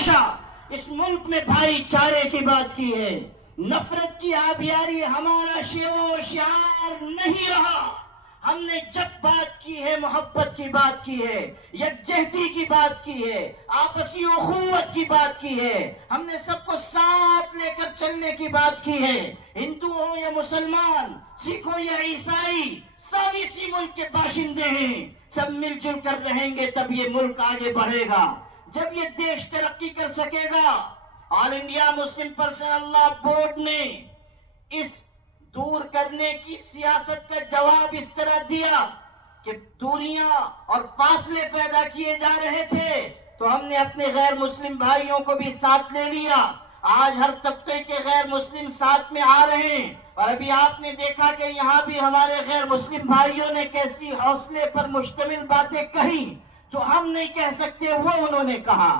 ہمیشہ اس ملک میں بھائی چارے کی بات کی ہے. نفرت کی آبیاری ہمارا شعر و شعار نہیں رہا. ہم نے جب بات کی ہے محبت کی بات کی ہے, یکجہتی کی بات کی ہے, آپسی اخوت کی بات کی ہے. ہم نے سب کو ساتھ لے کر چلنے کی بات کی ہے. ہندو ہو یا مسلمان, سکھ ہو یا عیسائی, سب اسی ملک کے باشندے ہیں. سب مل جل کر رہیں گے تب یہ ملک آگے بڑھے گا, جب یہ دیش ترقی کر سکے گا. آل انڈیا مسلم پرسنل لا بورڈ نے اس دور کرنے کی سیاست کا جواب اس طرح دیا کہ دوریاں اور فاصلے پیدا کیے جا رہے تھے, تو ہم نے اپنے غیر مسلم بھائیوں کو بھی ساتھ لے لیا. آج ہر طبقے کے غیر مسلم ساتھ میں آ رہے ہیں, اور ابھی آپ نے دیکھا کہ یہاں بھی ہمارے غیر مسلم بھائیوں نے کیسی حوصلے پر مشتمل باتیں کہیں جو ہم نہیں کہہ سکتے وہ انہوں نے کہا.